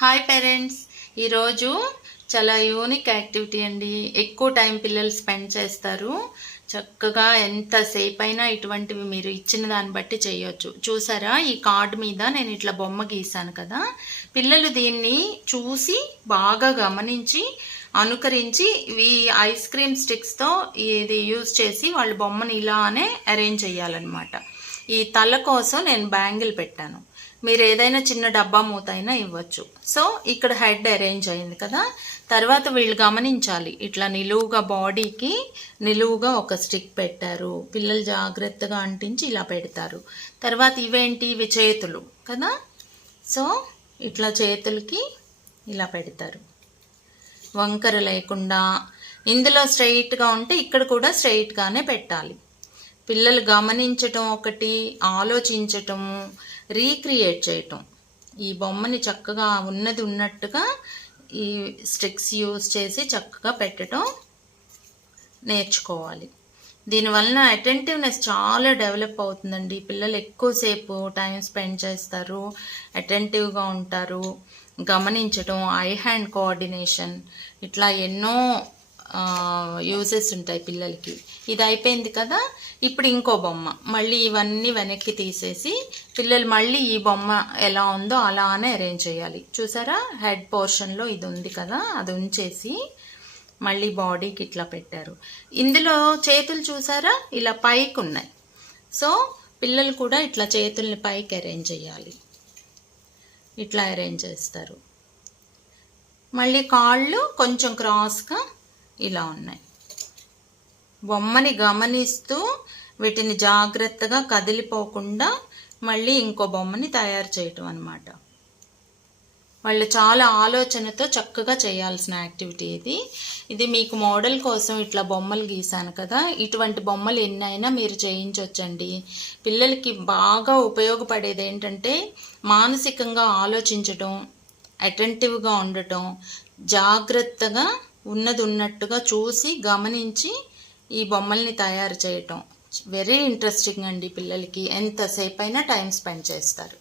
Hi parents, ఈరోజు చాలా unique activity అండి. ఎక్కువ టైం పిల్లలు స్పెండ్ చేస్తారు. చక్కగా ఎంతసేపు అయినా ఇటువంటివి మీరు ఇచ్చిన దాన్ని బట్టి చేయొచ్చు. చూసారా, ఈ కార్డు మీద నేను ఇట్లా బొమ్మ గీసాను కదా. పిల్లలు దీన్ని చూసి బాగా గమనించి అనుకరించి ఈ ఐస్ క్రీమ్ స్టిక్స్తో ఇది యూజ్ చేసి వాళ్ళ బొమ్మని ఇలానే అరేంజ్ చేయాలన్నమాట. ఈ తల కోసం నేను బ్యాంగిల్ పెట్టాను. మీరు ఏదైనా చిన్న డబ్బా మూత అయినా ఇవ్వచ్చు. సో ఇక్కడ హెడ్ అరేంజ్ అయింది కదా. తర్వాత వీళ్ళు గమనించాలి, ఇట్లా నిలువుగా బాడీకి నిలువుగా ఒక స్టిక్ పెట్టారు. పిల్లలు జాగ్రత్తగా అంటించి ఇలా పెడతారు. తర్వాత ఇవి చేతులు కదా. సో ఇట్లా చేతులకి ఇలా పెడతారు, వంకర లేకుండా. ఇందులో స్ట్రైట్గా ఉంటే ఇక్కడ కూడా స్ట్రైట్గానే పెట్టాలి. పిల్లలు గమనించటం ఒకటి, ఆలోచించటము, రీక్రియేట్ చేయటం. ఈ బొమ్మని చక్కగా ఉన్నది ఉన్నట్టుగా ఈ స్టిక్స్ యూజ్ చేసి చక్కగా పెట్టడం నేర్చుకోవాలి. దీనివలన అటెంటివ్నెస్ చాలా డెవలప్ అవుతుందండి. పిల్లలు ఎక్కువసేపు టైం స్పెండ్ చేస్తారు, అటెంటివ్గా ఉంటారు. గమనించటం, ఐ హ్యాండ్ కోఆర్డినేషన్, ఇట్లా ఎన్నో యూజెస్ ఉంటాయి పిల్లలకి. ఇది అయిపోయింది కదా. ఇప్పుడు ఇంకో బొమ్మ, మళ్ళీ ఇవన్నీ వెనక్కి తీసేసి పిల్లలు మళ్ళీ ఈ బొమ్మ ఎలా ఉందో అలానే అరేంజ్ చేయాలి. చూసారా, హెడ్ పోర్షన్లో ఇది ఉంది కదా, అది ఉంచేసి మళ్ళీ బాడీకి ఇట్లా పెట్టారు. ఇందులో చేతులు చూసారా ఇలా పైకి ఉన్నాయి. సో పిల్లలు కూడా ఇట్లా చేతుల్ని పైకి అరేంజ్ చేయాలి. ఇట్లా అరేంజ్ చేస్తారు. మళ్ళీ కాళ్ళు కొంచెం క్రాస్గా ఇలా ఉన్నాయి. బొమ్మని గమనిస్తూ వీటిని జాగ్రత్తగా కదిలిపోకుండా మళ్ళీ ఇంకో బొమ్మని తయారు చేయటం అన్నమాట. వాళ్ళు చాలా ఆలోచనతో చక్కగా చేయాల్సిన యాక్టివిటీ ఇది మీకు మోడల్ కోసం ఇట్లా బొమ్మలు గీసాను కదా. ఇటువంటి బొమ్మలు ఎన్నైనా మీరు చేయించవచ్చండి. పిల్లలకి బాగా ఉపయోగపడేది ఏంటంటే మానసికంగా ఆలోచించటం, అటెంటివ్గా ఉండటం, జాగ్రత్తగా ఉన్నది ఉన్నట్టుగా చూసి గమనించి ఈ బొమ్మల్ని తయారు చేయటం వెరీ ఇంట్రెస్టింగ్ అండి. పిల్లలకి ఎంతసేపు అయినా టైం స్పెండ్ చేస్తారు.